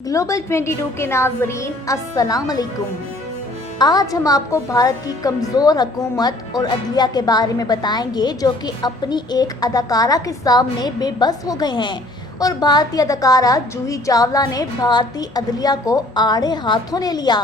Global 22 के नाजरीन अस्सलाम अलैकुम। आज हम आपको भारत की कमज़ोर हुकूमत और अदलिया के बारे में बताएंगे जो कि अपनी एक अदाकारा के सामने बेबस हो गए हैं। और भारतीय अदाकारा जूही चावला ने भारतीय अदलिया को आड़े हाथों ले लिया।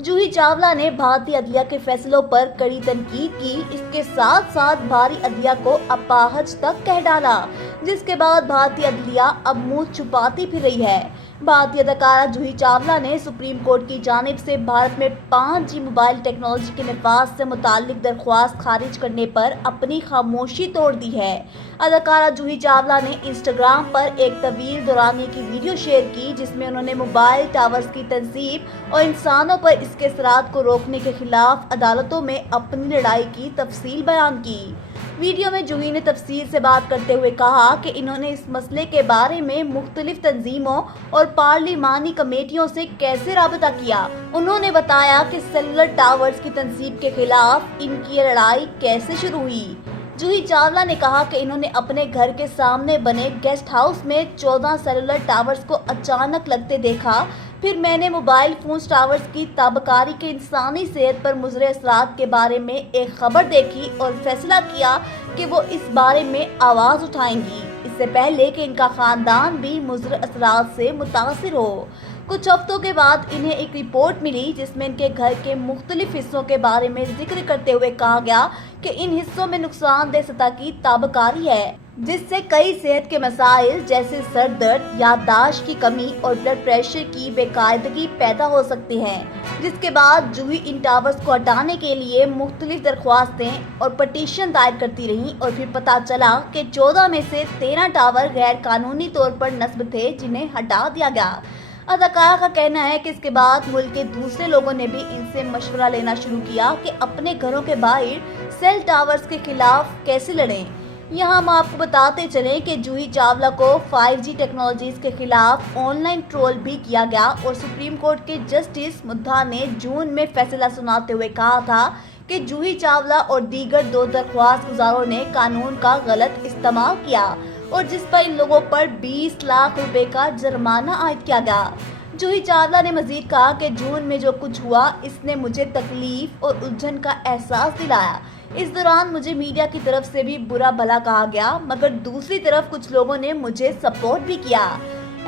जूही चावला ने भारतीय अदलिया के फैसलों पर कड़ी तनकीद की, इसके साथ साथ भारी अदलिया को अपाहज तक कह डाला, जिसके बाद भारतीय अदलिया अब मुंह छुपाती फिर रही है। भारतीय अदाकारा जूही चावला ने सुप्रीम कोर्ट की जानिब से भारत में 5G मोबाइल टेक्नोलॉजी के नफाज से मुताल्लिक दरख्वास्त खारिज करने पर अपनी खामोशी तोड़ दी है। अदाकारा जूही चावला ने इंस्टाग्राम पर एक तवील दौरानिए की वीडियो शेयर की, जिसमें उन्होंने मोबाइल टावर्स की तंसीब और इंसानों पर इसके असरात को रोकने के खिलाफ अदालतों में अपनी लड़ाई की तफसील बयान की। वीडियो में जूही ने तफसील से बात करते हुए कहा कि इन्होंने इस मसले के बारे में मुख्तलिफ तंजीमों और पार्लिमानी कमेटियों से कैसे राबता किया। उन्होंने बताया कि सेलुलर टावर्स की तंसीब के खिलाफ इनकी लड़ाई कैसे शुरू हुई। जूही चावला ने कहा कि इन्होंने अपने घर के सामने बने गेस्ट हाउस में 14 सेलुलर टावर्स को अचानक लगते देखा। फिर मैंने मोबाइल फोन टावर्स की ताबकारी के इंसानी सेहत पर मुज़रे असरात के बारे में एक खबर देखी और फैसला किया कि वो इस बारे में आवाज़ उठाएंगी, इससे पहले कि इनका ख़ानदान भी मुज़रे असरात से मुतासिर हो। कुछ हफ्तों के बाद इन्हें एक रिपोर्ट मिली जिसमें इनके घर के मुख्तलिफ हिस्सों के बारे में जिक्र करते हुए कहा गया कि इन हिस्सों में नुकसानदेह सतह की ताबकारी है, जिससे कई सेहत के मसाइल जैसे सर दर्द, याददाश्त की कमी और ब्लड प्रेशर की बेकायदगी पैदा हो सकती हैं। जिसके बाद जूही इन टावर्स को हटाने के लिए मुख्तलिफ दरख्वास्तें और पटिशन दायर करती रहीं और फिर पता चला कि 14 में से 13 टावर गैर कानूनी तौर पर नस्ब थे, जिन्हें हटा दिया गया। अदाकारा का कहना है कि इसके बाद मुल्क के दूसरे लोगों ने भी इनसे मशवरा लेना शुरू किया कि अपने घरों के बाहर सेल टावर्स के खिलाफ कैसे लड़ें। यहाँ हम आपको बताते चलें कि जूही चावला को 5G टेक्नोलॉजीज के खिलाफ ऑनलाइन ट्रोल भी किया गया और सुप्रीम कोर्ट के जस्टिस मुद्दा ने जून में फैसला सुनाते हुए कहा था कि जूही चावला और दीगर 2 दरख्वास्त गुजारों ने कानून का गलत इस्तेमाल किया और जिस पर इन लोगों पर 20 लाख रुपए का जुर्माना आयद किया गया। जूही चावला ने मजीद कहा कि जून में जो कुछ हुआ इसने मुझे तकलीफ और उलझन का एहसास दिलाया। इस दौरान मुझे मीडिया की तरफ से भी बुरा भला कहा गया, मगर दूसरी तरफ कुछ लोगों ने मुझे सपोर्ट भी किया।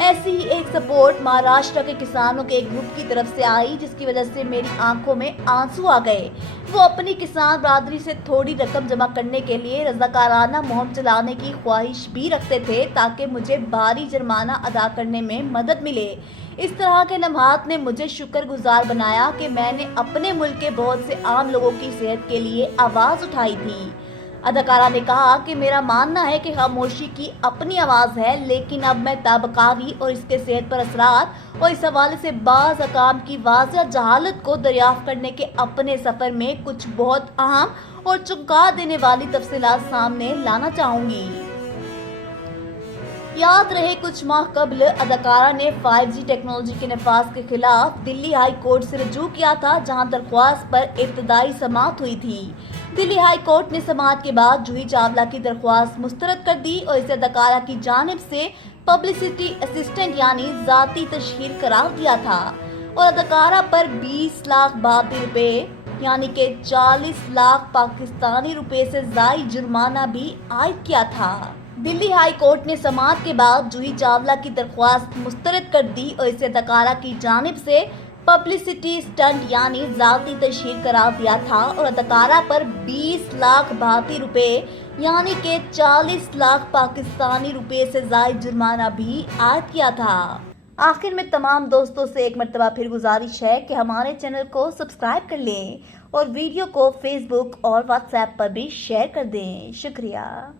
ऐसी ही एक सपोर्ट महाराष्ट्र के किसानों के एक ग्रुप की तरफ से आई, जिसकी वजह से मेरी आंखों में आंसू आ गए। वो अपनी किसान बरादरी से थोड़ी रकम जमा करने के लिए रज़ाकाराना मुहिम चलाने की ख्वाहिश भी रखते थे ताकि मुझे भारी जुर्माना अदा करने में मदद मिले। इस तरह के लम्हात ने मुझे शुक्रगुजार बनाया कि मैंने अपने मुल्क के बहुत से आम लोगों की सेहत के लिए आवाज़ उठाई थी। अदाकारा ने कहा कि मेरा मानना है कि खामोशी की अपनी आवाज़ है, लेकिन अब मैं ताबकारी और इसके सेहत पर असरात और इस हवाले से बाज़ अकाम की वाज़ह जहालत को दरियाफ्त करने के अपने सफ़र में कुछ बहुत अहम और चौंका देने वाली तफसीलात सामने लाना चाहूँगी। याद रहे कुछ माह कबल अदाकारा ने 5G टेक्नोलॉजी के नफाज के खिलाफ दिल्ली हाई कोर्ट से रजू किया था, जहां दरख्वास्त पर इब्तदाई समाअत हुई थी। दिल्ली हाई कोर्ट ने समाअत के बाद जूही चावला की दरख्वास्त मुस्तरद कर दी और इसे अदाकारा की जानिब से पब्लिसिटी असिस्टेंट यानी जाती तशहीर करार दिया था और अदाकारा पर 20 लाख भारतीय रुपए यानी कि 40 लाख पाकिस्तानी रुपए से ज़ायद जुर्माना भी आयद किया था। दिल्ली हाई कोर्ट ने समाअत के बाद जूही चावला की दरख्वास्त मुस्तरद कर दी और इसे अदाकारा की जानिब से पब्लिसिटी स्टंट यानी जाती तशहीर करार दिया था और अदाकारा पर 20 लाख भारतीय रुपए यानी कि 40 लाख पाकिस्तानी रुपए से ज़ायद जुर्माना भी आयद किया था। आखिर में तमाम दोस्तों से एक मरतबा फिर गुजारिश है कि हमारे चैनल को सब्सक्राइब कर लें और वीडियो को फेसबुक और व्हाट्सएप पर भी शेयर कर दें। शुक्रिया।